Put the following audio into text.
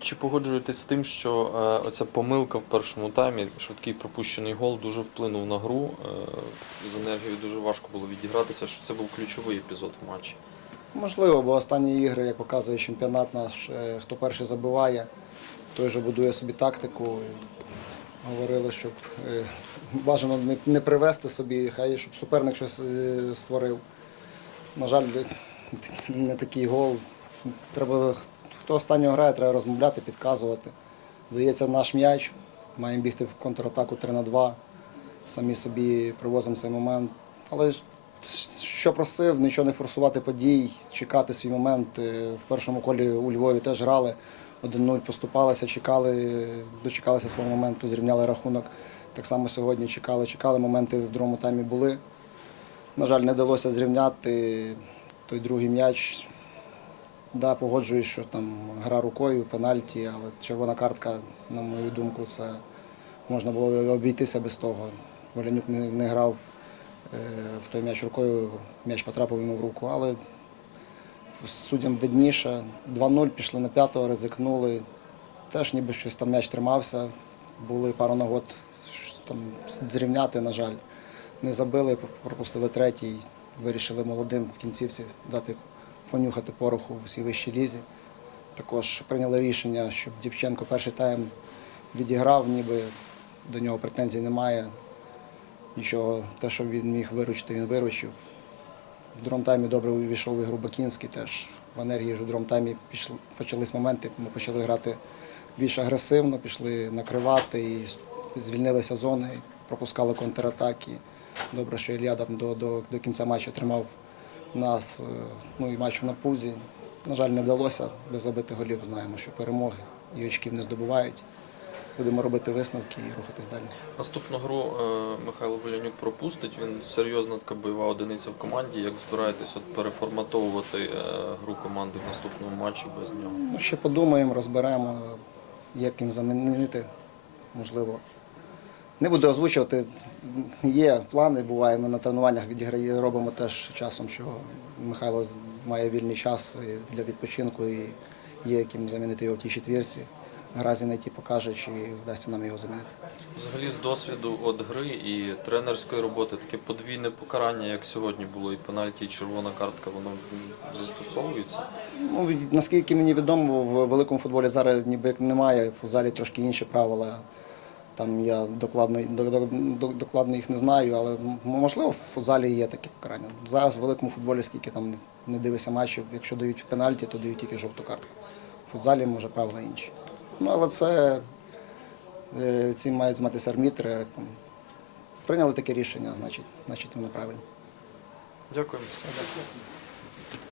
Чи погоджуєтесь з тим, що е, оця помилка в першому таймі, швидкий пропущений гол, дуже вплинув на гру? Е, з енергією дуже важко було відігратися, що це був ключовий епізод в матчі. Можливо, бо останні ігри, як показує чемпіонат наш, е, хто перший забиває, той же будує собі тактику. Говорили, щоб е, бажано не, не привести собі, хай щоб суперник щось е, створив. На жаль, не такий гол. Треба, хто останнього грає, треба розмовляти, підказувати. Здається, наш м'яч, маємо бігти в контратаку 3 на 2. Самі собі привозимо цей момент. Але що просив, нічого не форсувати подій, чекати свій момент. Е, В першому колі у Львові теж грали. 1-0 поступалися, чекали, дочекалися свого моменту, зрівняли рахунок. Так само сьогодні чекали, чекали, моменти в другому таймі були. На жаль, не вдалося зрівняти той другий м'яч. Да, погоджуюсь, що там гра рукою, пенальті, але червона картка, на мою думку, це можна було обійтися без того. Волянюк не, не грав е, в той м'яч рукою, м'яч потрапив йому в руку, але суддям видніше. 2-0 пішли на п'ятого, ризикнули. Теж ніби щось там м'яч тримався. Були пару нагод там зрівняти, на жаль. Не забили, пропустили третій, вирішили молодим в кінцівці дати понюхати пороху в всій вищій лізі. Також прийняли рішення, щоб Дівченко перший тайм відіграв, ніби до нього претензій немає. Нічого, те, що він міг виручити, він виручив. В другому таймі добре увійшов і гру Бакінський теж. В енергії вже в другому таймі пішли, почались моменти. Ми почали грати більш агресивно, пішли накривати і звільнилися зони, пропускали контратаки. Добре, що Ілля до, до, до кінця матчу тримав нас, е, ну і матч в напузі. На жаль, не вдалося без забитих голів. Знаємо, що перемоги і очків не здобувають. Будемо робити висновки і рухатись далі. Наступну гру е, Михайло Волянюк пропустить. Він серйозна така бойова одиниця в команді. Як збираєтесь от переформатовувати е, гру команди в наступному матчі без нього? Ну, ще подумаємо, розберемо, як їм замінити, можливо. Не буду озвучувати. Є плани, буває, ми на тренуваннях відіграє, робимо теж часом, що Михайло має вільний час для відпочинку і є яким замінити його в тій четвірці. Наразі на ті покаже, чи вдасться нам його замінити. Взагалі з досвіду от гри і тренерської роботи таке подвійне покарання, як сьогодні було, і пенальті, і червона картка, воно застосовується. Ну, від- наскільки мені відомо, в великому футболі зараз ніби як немає, в футзалі трошки інші правила. Там я докладно, до- до- до- докладно їх не знаю, але можливо в футзалі є такі покарання. Зараз в великому футболі, скільки там не дивишся матчів, якщо дають пенальті, то дають тільки жовту картку. В футзалі може правила інші. Ну але це е, цим мають займатися арбітри. Там, прийняли таке рішення, значить, значить воно правильно. Дякую. Все, дякую.